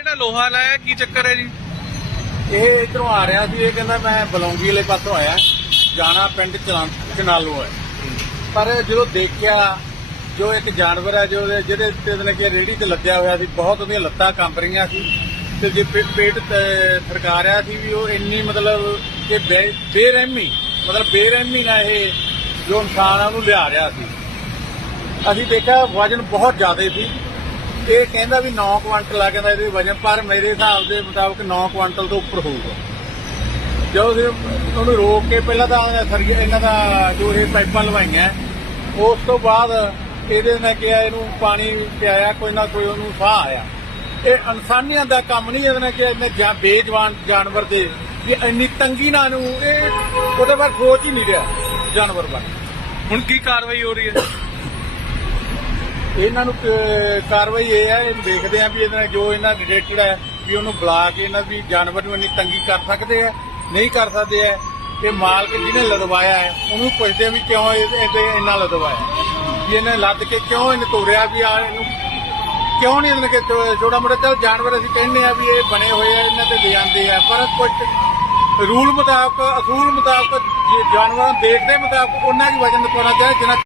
ਜਿਹੜਾ ਲੋਹਾ ਲਾਇਆ? ਕੀ ਚੱਕਰ ਹੈ ਜੀ? ਇਹ ਇਧਰੋਂ ਆ ਰਿਹਾ ਸੀ, ਇਹ ਕਹਿੰਦਾ ਮੈਂ ਬਲੌਂਗੀ ਵਾਲੇ ਪਾਸੋਂ ਆਇਆ। ਜਾਣਾ ਪਿੰਡ ਚਲਾਂ ਹੈ। ਪਰ ਜਦੋਂ ਦੇਖਿਆ, ਜੋ ਇੱਕ ਜਾਨਵਰ ਹੈ, ਜੋ ਜਿਹਦੇ ਤੇ ਉਹਨੇ ਕਿ ਰੇੜੀ ਤੇ ਲੱਦਿਆ ਹੋਇਆ ਸੀ, ਬਹੁਤ ਉਹਦੀਆਂ ਲੱਤਾਂ ਕੰਬ ਰਹੀਆਂ ਸੀ। ਤੇ ਜੇ ਪੇ- ਪੇਟ ਤੇ ਫਰਕਾ ਰਿਹਾ ਸੀ ਵੀ ਉਹ ਇੰਨੀ ਮਤਲਬ ਕਿ ਬੇਰਹਿਮੀ, ਮਤਲਬ ਬੇਰਹਿਮੀ ਨਾਲ ਇਹ ਜੋ ਇਨਸਾਨ ਆ, ਉਹਨੂੰ ਲਿਆ ਰਿਹਾ ਸੀ। ਅਸੀਂ ਦੇਖਿਆ, ਵਜਨ ਬਹੁਤ ਜ਼ਿਆਦਾ ਸੀ। ਇਹ ਕਹਿੰਦਾ ਵੀ 9 ਕੁਆਂਟਲ ਆ, ਕਹਿੰਦਾ ਇਹਦੇ ਵਜਨ, ਪਰ ਮੇਰੇ ਹਿਸਾਬ ਦੇ ਮੁਤਾਬਕ 9 ਕੁਆਂਟਲ ਤੋਂ ਉੱਪਰ ਹੋਊਗਾ। ਜਦੋਂ ਅਸੀਂ ਉਹਨੂੰ ਰੋਕ ਕੇ ਪਹਿਲਾਂ ਤਾਂ ਸਰੀਏ ਇਹਨਾਂ ਦਾ ਜੋ ਇਹ ਪਾਈਪਾਂ ਲਵਾਈਆਂ, ਉਸ ਤੋਂ ਬਾਅਦ ਇਹਦੇ ਨੇ ਕਿਹਾ ਇਹਨੂੰ ਪਾਣੀ ਪਿਆਇਆ, ਕੋਈ ਨਾ ਕੋਈ ਉਹਨੂੰ ਸਾਹ ਆਇਆ। ਇਹ ਇਨਸਾਨੀਅਤ ਦਾ ਕੰਮ ਨਹੀਂ, ਇਹਦੇ ਨੇ ਕਿਹਾ ਇਹਨੇ ਜਾਂ ਬੇਜਵਾਨ ਜਾਨਵਰ ਦੇ ਕਿ ਇੰਨੀ ਤੰਗੀ ਨਾਲ ਨੂੰ ਇਹ ਉਹਦੇ ਬਾਰੇ ਸੋਚ ਹੀ ਨਹੀਂ ਰਿਹਾ, ਜਾਨਵਰ ਬਾਰੇ। ਹੁਣ ਕੀ ਕਾਰਵਾਈ ਹੋ ਰਹੀ ਹੈ? ਇਹਨਾਂ ਨੂੰ ਕ- ਕਾਰਵਾਈ ਇਹ ਹੈ ਇਹ ਦੇਖਦੇ ਆ ਵੀ ਇਹਨਾਂ ਜੋ ਇਹਨਾਂ ਰਿਲੇਟਡ ਹੈ, ਵੀ ਉਹਨੂੰ ਬੁਲਾ ਕੇ ਇਹਨਾਂ ਦੀ ਜਾਨਵਰ ਨੂੰ ਇੰਨੀ ਤੰਗੀ ਕਰ ਸਕਦੇ ਆ ਨਹੀਂ ਕਰ ਸਕਦੇ ਆ ਇਹ ਮਾਲਕ ਜਿਹਨੇ ਲਦਵਾਇਆ ਹੈ, ਉਹਨੂੰ ਪੁੱਛਦੇ ਆ ਵੀ ਕਿਉਂ ਇਹ, ਇਹਦੇ ਇੰਨਾ ਲਦਵਾਇਆ ਵੀ ਇਹਨੇ ਲੱਦ ਕੇ ਕਿਉਂ ਇਹਨੇ ਤੋਰਿਆ ਵੀ ਆ ਇਹਨੂੰ, ਕਿਉਂ ਨਹੀਂ ਇਹਨੇ ਕਿ ਛੋਟਾ ਮੋਟਾ, ਚੱਲ ਜਾਨਵਰ ਅਸੀਂ ਕਹਿੰਦੇ ਆ ਵੀ ਇਹ ਬਣੇ ਹੋਏ ਆ, ਇਹਨਾਂ ਤੇ ਦੇ ਜਾਂਦੇ ਆ, ਪਰ ਕੁਝ ਰੂਲ ਮੁਤਾਬਕ, ਅਸੂਲ ਮੁਤਾਬਕ ਜੇ ਜਾਨਵਰਾਂ ਨੂੰ ਦੇਖਦੇ ਮੁਤਾਬਕ ਉਹਨਾਂ ਦੀ ਵਜਨ ਪਾਉਣਾ ਚਾਹੀਦਾ ਜਿੰਨਾ